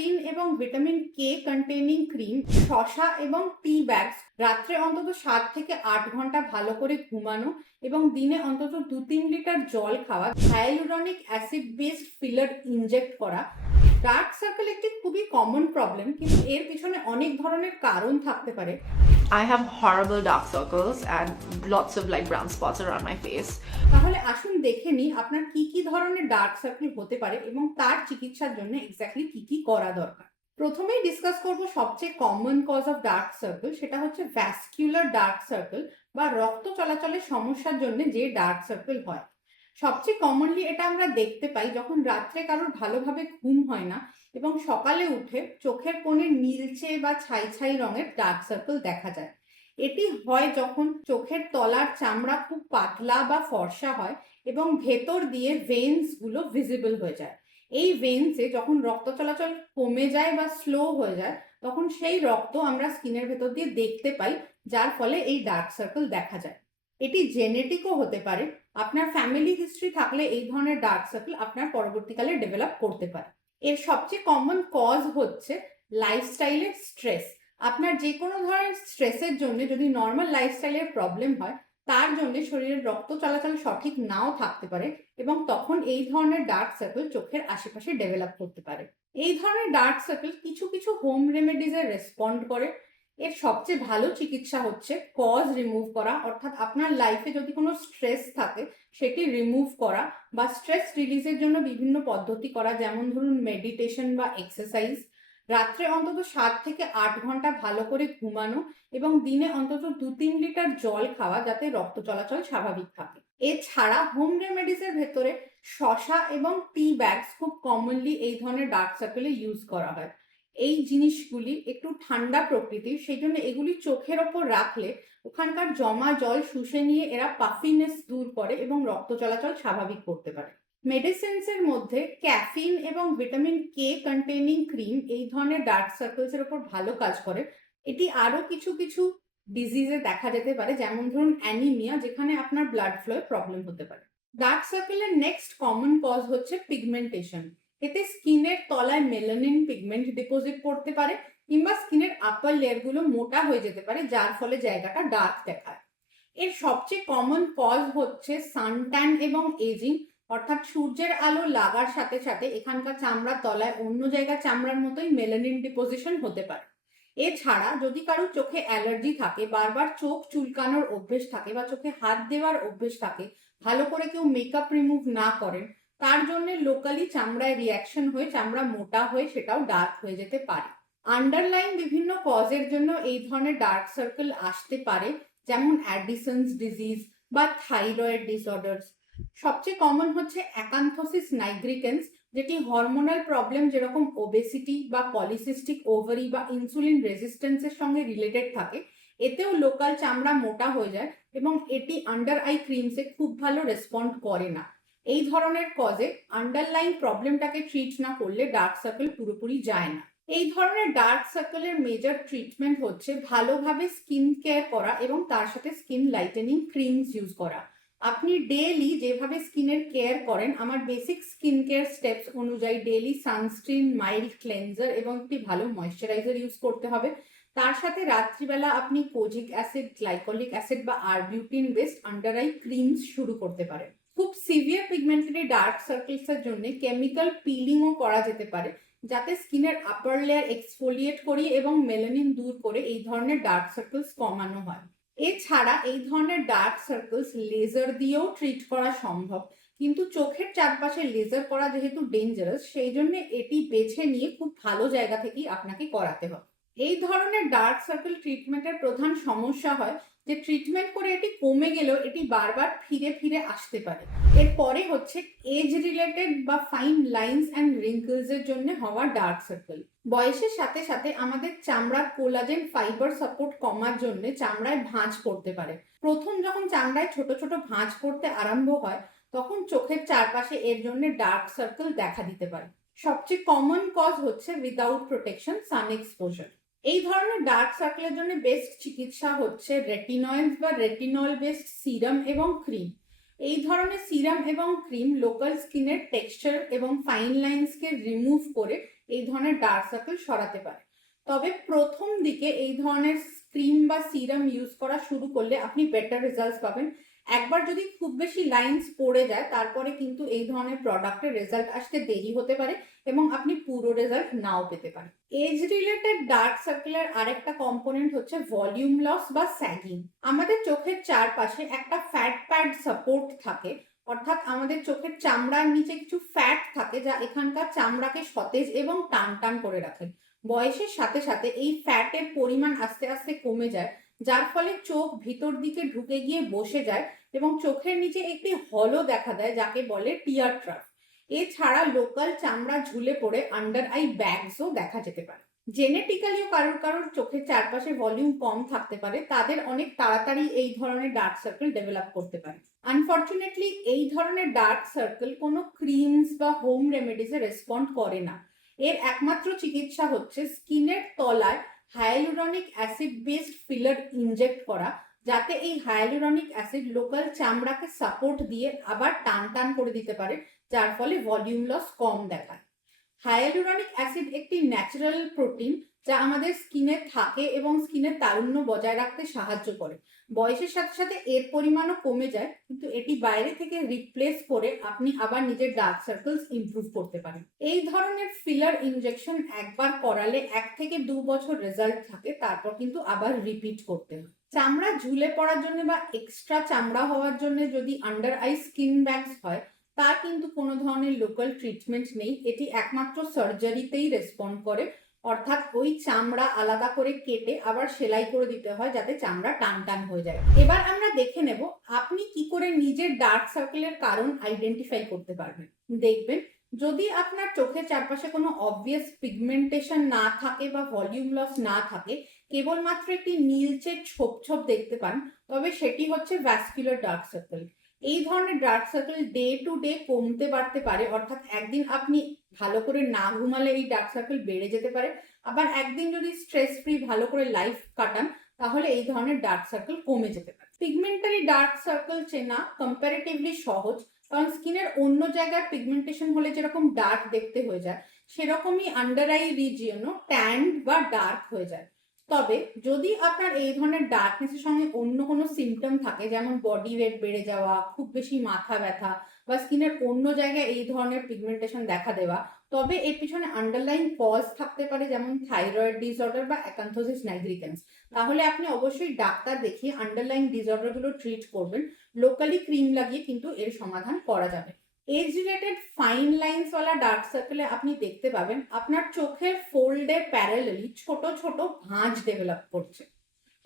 Caffeine এবং vitamin K containing cream, শসা এবং টি ব্যাগস, রাত্রে অন্তত 7 থেকে 8 ঘন্টা ভালো করে ঘুমানো এবং দিনে অন্তত 2-3 লিটার জল খাওয়া, hyaluronic acid based filler inject করা। ডার্ক সার্কেল একটি খুবই কমন প্রবলেম, কিন্তু এর পিছনে অনেক ধরনের কারণ থাকতে পারে। I have horrible dark circles and lots of like brown spots around my face. তাহলে আসুন দেখে নিই আপনার কি কি ধরনের ডার্ক সার্কেল হতে পারে এবং তার চিকিৎসার জন্য এক্স্যাক্টলি কি কি করা দরকার। প্রথমেই ডিসকাস করব সবচেয়ে common cause of dark circle, সেটা হচ্ছে ভ্যাসকুলার ডার্ক সার্কেল বা রক্ত চলাচলের সমস্যার জন্য যে ডার্ক সার্কেল হয়। সবচেয়ে কমনলি এটা আমরা দেখতে পাই যখন রাত্রে কারোর ভালোভাবে ঘুম হয় না এবং সকালে উঠে চোখের কোণে নীলচে বা ছাই ছাই রঙের ডার্ক সার্কেল দেখা যায়। এটি হয় যখন চোখের তলার চামড়া খুব পাতলা বা ফর্সা হয় এবং ভেতর দিয়ে ভেন্স গুলো ভিজিবল হয়ে যায়। এই ভেন্সে যখন রক্ত চলাচল কমে যায় বা স্লো হয়ে যায়, তখন সেই রক্ত আমরা স্কিনের ভেতর দিয়ে দেখতে পাই, যার ফলে এই ডার্ক সার্কেল দেখা যায়। এটি জেনেটিকও হতে পারে। আপনার ফ্যামিলি হিস্ট্রি থাকলে এই ধরনের ডার্ক সার্কেল আপনার পরবর্তীকালে ডেভেলপ করতে পারে। এর সবচেয়ে কমন কজ হচ্ছে লাইফস্টাইলের স্ট্রেস। আপনার যে কোনো ধরনের স্ট্রেসের জন্য যদি নর্মাল লাইফস্টাইলের প্রবলেম হয়, তার জন্য শরীরের রক্ত চলাচল সঠিক নাও থাকতে পারে এবং তখন এই ধরনের ডার্ক সার্কেল চোখের আশেপাশে ডেভেলপ করতে পারে। এই ধরনের ডার্ক সার্কেল কিছু কিছু হোম রেমেডিজে রেসপন্ড করে। এর সবচেয়ে ভালো চিকিৎসা হচ্ছে কজ রিমুভ করা, অর্থাৎ আপনার লাইফে যদি কোনো স্ট্রেস থাকে সেটি রিমুভ করা বা স্ট্রেস রিলিজের জন্য বিভিন্ন পদ্ধতি করা, যেমন ধরুন মেডিটেশন বা এক্সারসাইজ, রাত্রে অন্তত 7 থেকে 8 ঘন্টা ভালো করে ঘুমানো এবং দিনে অন্তত 2-3 লিটার জল খাওয়া, যাতে রক্ত চলাচল স্বাভাবিক থাকে। এছাড়া হোম রেমেডিসের ভেতরে শসা এবং টি ব্যাগস খুব কমনলি এই ধরনের ডার্ক সার্কেলে ইউজ করা হয়। এই জিনিসগুলি একটু ঠান্ডা প্রকৃতির, সেই জন্য এগুলি চোখের ওপর রাখলে ওখানকার জমা জল শুষে নিয়ে এরা পাফিনেস দূর করে এবং রক্ত চলাচল স্বাভাবিক করতে পারে। মেডিসিনসের মধ্যে ক্যাফিন এবং ভিটামিন কে কন্টেনিং ক্রিম এই ধরনের ডার্ক সার্কেলসের উপর ভালো কাজ করে। এটি আরও কিছু কিছু ডিজিজে দেখা যেতে পারে, যেমন ধরুন অ্যানিমিয়া, যেখানে আপনার ব্লাড ফ্লোয়ে প্রবলেম হতে পারে। ডার্ক সার্কেলের নেক্সট কমন কজ হচ্ছে পিগমেন্টেশন। এতে স্কিনের তলায় মেলানিন পিগমেন্ট ডিপোজিট করতে পারে কিংবা স্কিনের আপার লেয়ারগুলো মোটা হয়ে যেতে পারে, যার ফলে জায়গাটা ডার্ক দেখায়। এর সবচেয়ে কমন কজ হচ্ছে সানট্যান এবং এজিং, অর্থাৎ সূর্যের আলো লাগার সাথে সাথে এখানকার চামড়ার তলায় অন্য জায়গার চামড়ার মতোই মেলানিন ডিপোজিশন হতে পারে। এছাড়া যদি কারো চোখে অ্যালার্জি থাকে, বারবার চোখ চুলকানোর অভ্যেস থাকে বা চোখে হাত দেওয়ার অভ্যেস থাকে, ভালো করে কেউ মেকআপ রিমুভ না করেন, তার জন্য লোকালি চামড়ায় রিয়াকশন হয়ে চামড়া মোটা হয়ে সেটাও ডার্ক হয়ে যেতে পারে। আন্ডারলাইন বিভিন্ন কজের জন্য এই ধরনের ডার্ক সার্কেল আসতে পারে, যেমন অ্যাডিসনস ডিজিজ বা থাইরয়েড ডিসঅর্ডার্স। সবচেয়ে কমন হচ্ছে অ্যাকান্থোসিস নাইগ্রিকেন্স, যেটি হরমোনাল প্রবলেম যেরকম ওবেসিটি বা পলিসিস্টিক ওভারি বা ইনসুলিন রেজিস্ট্যান্সের সঙ্গে রিলেটেড থাকে। এতেও লোকাল চামড়া মোটা হয়ে যায় এবং এটি আন্ডার আই ক্রিমসে খুব ভালো রেসপন্ড করে না। এই ধরনের কজে আন্ডারলাইন প্রবলেমটাকে ট্রিট না করলে ডার্ক সার্কেল পুরোপুরি যায় না। এই ধরনের ডার্ক সার্কেলের মেজর ট্রিটমেন্ট হচ্ছে ভালোভাবে স্কিন কেয়ার করা এবং তার সাথে স্কিন লাইটেনিং ক্রিমস ইউজ করা। আপনি ডেইলি যেভাবে স্কিনের কেয়ার করেন, আমার বেসিক স্কিন কেয়ার স্টেপস অনুযায়ী ডেইলি সানস্ক্রিন, মাইল্ড ক্লেনজার এবং একটি ভালো ময়শ্চারাইজার ইউজ করতে হবে। তার সাথে রাত্রিবেলা আপনি কোজিক অ্যাসিড, গ্লাইকোলিক অ্যাসিড বা arbutin based under eye creams শুরু করতে পারেন। খুব সিভিয়ার পিগমেন্টেড ডার্ক সার্কেলসের জন্য কেমিক্যাল পিলিংও করা যেতে পারে, যাতে স্কিনের আপার লেয়ার এক্সফোলিয়েট করিয়ে এবং মেলানিন দূর করে এই ধরনের ডার্ক সার্কেলস কমানো হয়। এছাড়া এই ধরনের ডার্ক সার্কেলস লেজার দিয়েও ট্রিট করা সম্ভব, কিন্তু চোখের চারপাশে লেজার করা যেহেতু ডেঞ্জারাস, সেই জন্য এটি বেছে নিয়ে খুব ভালো জায়গা থেকেই আপনাকে করাতে হবে। এই ধরনের ডার্ক সার্কেল ট্রিটমেন্টের প্রধান সমস্যা হয় যে ট্রিটমেন্ট করে এটি কমে গেলেও এটি বারবার ফিরে ফিরে আসতে পারে। এরপরে হচ্ছে এজ রিলেটেড বা ফাইন লাইন্স অ্যান্ড রিঙ্কলস এর জন্য হওয়া ডার্ক সার্কেল। বয়সের সাথে সাথে আমাদের চামড়ার কোলাজেন ফাইবার সাপোর্ট কমার জন্য চামড়ায় ভাঁজ পড়তে পারে। প্রথম যখন চামড়ায় ছোট ছোট ভাঁজ পড়তে আরম্ভ হয়, তখন চোখের চারপাশে এর জন্য ডার্ক সার্কেল দেখা দিতে পারে। সবচেয়ে কমন কজ হচ্ছে উইদাউট প্রোটেকশন সান এক্সপোজার। এই ধরনের ডার্ক সার্কেলের জন্য বেস্ট চিকিৎসা হচ্ছে রেটিনয়েডস বা রেটিনল বেসড সিরাম এবং ক্রিম। এই ধরনের সিরাম এবং ক্রিম লোকাল স্কিনের টেক্সচার এবং ফাইন লাইন্সকে রিমুভ করে এই ধরনের ডার্ক সার্কেল সরাতে পারে। তবে প্রথম দিকে এই ধরনের ক্রিম বা সিরাম ইউজ করা শুরু করলে আপনি বেটার রেজাল্টস পাবেন। একবার যদি খুব বেশি লাইন্স পড়ে যায় তারপরে কিন্তু এই ধরনের প্রোডাক্টের রেজাল্ট আসতে দেরি হতে পারে এবং আপনি পুরো রেজাল্ট নাও পেতে পারেন। এজ রিলেটেড ডার্ক সার্কেলের আরেকটা কম্পোনেন্ট হচ্ছে ভলিউম লস বা স্যাগিং। আমাদের চোখের চারপাশে একটা ফ্যাট প্যাড সাপোর্ট থাকে, অর্থাৎ আমাদের চোখের চামড়ার নিচে কিছু ফ্যাট থাকে যা এখানকার চামড়াকে সতেজ এবং টান টান করে রাখে। বয়সের সাথে সাথে এই ফ্যাটের পরিমাণ আস্তে আস্তে কমে যায়, যার ফলে চোখ ভিতর দিকে ঢুকে গিয়ে বসে যায় এবং চোখের নিচে একটি হলো দেখা দেয় যাকে বলে টিয়ার ট্রাফ। এছাড়া লোকাল চামড়া ঝুলে পড়ে আন্ডার আই ব্যাগসও দেখা যেতে পারে। জেনেটিক্যালিও কারোর কারোর চোখের চারপাশে ভলিউম কম থাকতে পারে, তাদের অনেক তাড়াতাড়ি এই ধরনের ডার্ক সার্কেল ডেভেলপ করতে পারে। আনফর্চুনেটলি এই ধরনের ডার্ক সার্কেল কোনো ক্রিমস বা হোম রেমেডিসে রেসপন্ড করে না। এর একমাত্র চিকিৎসা হচ্ছে স্কিনের তলায় hyaluronic acid based filler inject করা, যাতে এই হায়ালুরনিক অ্যাসিড লোকাল চামড়াকে সাপোর্ট দিয়ে আবার টান টান করে দিতে পারে, যার ফলে ভলিউম লস কম দেখায়। হায়ালুরনিক অ্যাসিড একটি ন্যাচারাল প্রোটিন যা আমাদের স্কিনে থাকে এবং স্কিনের তারুণ্য বজায় রাখতে সাহায্য করে। বয়সের সাথে সাথে এর পরিমাণও কমে যায়, কিন্তু এটি বাইরে থেকে রিপ্লেস করে আপনি আবার নিজের ডার্ক সার্কেলস ইমপ্রুভ করতে পারেন। এই ধরনের ফিলার ইনজেকশন একবার করালে 1 থেকে 2 বছর রেজাল্ট থাকে, তারপর কিন্তু আবার রিপিট করতে হয়। চামড়া ঝুলে পড়ার জন্য বা এক্সট্রা চামড়া হওয়ার জন্য যদি আন্ডার আই স্কিন ব্যাগস হয়, তার কিন্তু কোনো ধরনের লোকাল ট্রিটমেন্ট নেই। এটি একমাত্র সার্জারিতেই রেসপন্ড করে, অর্থাৎ ওই চামড়া আলাদা করে কেটে আবার সেলাই করে দিতে হয় যাতে চামড়া টান টান হয়ে যায়। এবার আমরা দেখে নেব আপনি কি করে নিজের ডার্ক সার্কেলের কারণ আইডেন্টিফাই করতে পারবেন। দেখবেন, যদি আপনার চোখের চারপাশে কোনো অবভিয়াস পিগমেন্টেশন না থাকে বা ভলিউম লস না থাকে, কেবলমাত্র একটি নীলচে ছোপ ছোপ দেখতে পান, তবে সেটি হচ্ছে ভ্যাসকুলার ডার্ক সার্কেল। এই ধরনের dark circle day to day কমতে বাড়তে পারে, অর্থাৎ একদিন আপনি ভালো করে না ঘুমালে এই ডার্ক সার্কেল বেড়ে যেতে পারে, আবার একদিন যদি স্ট্রেস ফ্রি ভালো করে লাইফ কাটান তাহলে এই ধরনের ডার্ক সার্কেল কমে যেতে পারে। পিগমেন্টারি ডার্ক সার্কেল চেনা কম্পারেটিভলি সহজ, কারণ স্কিনের অন্য জায়গায় পিগমেন্টেশন হলে যেরকম ডার্ক দেখতে হয়ে যায়, সেরকমই আন্ডার আই রিজিয়নও ট্যান্ড বা ডার্ক হয়ে যায়। তবে যদি আপনার এই ধরনের ডার্কনেসের সঙ্গে অন্য কোনো সিমটম থাকে, যেমন বডি ওয়েট বেড়ে যাওয়া, খুব বেশি মাথা ব্যথা বা স্কিনের অন্য জায়গায় এই ধরনের পিগমেন্টেশন দেখা দেওয়া, তবে এর পিছনে আন্ডারলাইন কজ থাকতে পারে, যেমন থাইরয়েড ডিসঅর্ডার বা অ্যাকান্থোসিস নাইগ্রিকেন্স। তাহলে আপনি অবশ্যই ডাক্তার দেখিয়ে আন্ডারলাইন ডিসঅর্ডারগুলো ট্রিট করবেন। লোকালি ক্রিম লাগিয়ে কিন্তু এর সমাধান করা যাবে। এজ রিলেটেড ফাইন লাইন্স ওয়ালা ডার্ক সার্কেলে আপনি দেখতে পাবেন আপনার চোখের ফোল্ডের প্যারালালি ছোট ছোট ভাঁজ ডেভেলপ করছে।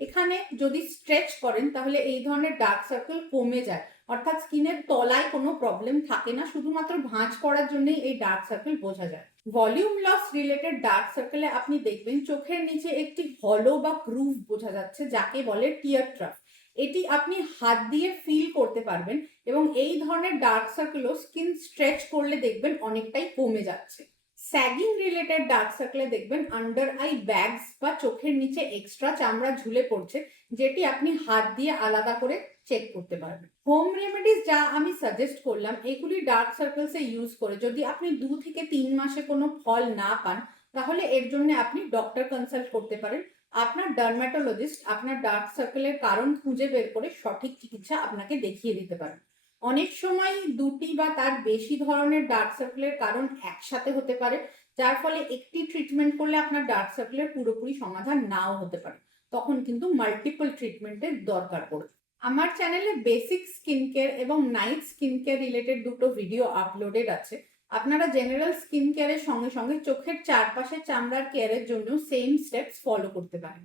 এখানে যদি স্ট্রেচ করেন তাহলে এই ধরনের ডার্ক সার্কেল কমে যায়, অর্থাৎ স্কিনের তলায় কোনো প্রবলেম থাকে না, শুধুমাত্র ভাঁজ পড়ার জন্যই এই ডার্ক সার্কেল বোঝা যায়। ভলিউম লস রিলেটেড ডার্ক সার্কেলে আপনি দেখবেন চোখের নিচে একটি হলো বা গ্রুভ বোঝা যাচ্ছে, যাকে বলে টিয়ার ট্রাফ। এটি আপনি হাত দিয়ে ফিল করতে পারবেন এবং এই ধরনের ডার্ক সার্কেলও স্কিন স্ট্রেচ করলে দেখবেন অনেকটাই কমে যাচ্ছে। স্যাগিং রিলেটেড ডার্ক সার্কেলে দেখবেন আন্ডার আই ব্যাগস বা চোখের নিচে এক্সট্রা চামড়া ঝুলে পড়ছে, যেটি আপনি হাত দিয়ে আলাদা করে চেক করতে পারবেন। হোম রেমেডিস যা আমি সাজেস্ট করলাম, এগুলি ডার্ক সার্কেলসে ইউজ করে যদি আপনি 2 থেকে 3 মাসে কোনো ফল না পান, তাহলে এর জন্য আপনি ডক্টর কনসাল্ট করতে পারেন। আপনার ডার্মাটোলজিস্ট আপনার ডার্ক সার্কেলের কারণ খুঁজে বের করে সঠিক চিকিৎসা আপনাকে দেখিয়ে দিতে পারেন। অনেক সময় 2টি বা তার বেশি ধরনের ডার্ক সার্কেলের কারণ একসাথে হতে পারে, যার ফলে একটি ট্রিটমেন্ট করলে আপনার ডার্ক সার্কেলের পুরোপুরি সমাধান নাও হতে পারে, তখন কিন্তু মাল্টিপল ট্রিটমেন্টের দরকার পড়ে। আমার চ্যানেলে বেসিক স্কিন কেয়ার এবং নাইট স্কিন কেয়ার রিলেটেড 2টো ভিডিও আপলোডেড আছে। আপনারা জেনারেল স্কিন কেয়ারের সঙ্গে সঙ্গে চোখের চারপাশের চামড়ার কেয়ারের জন্য সেম স্টেপস ফলো করতে পারেন।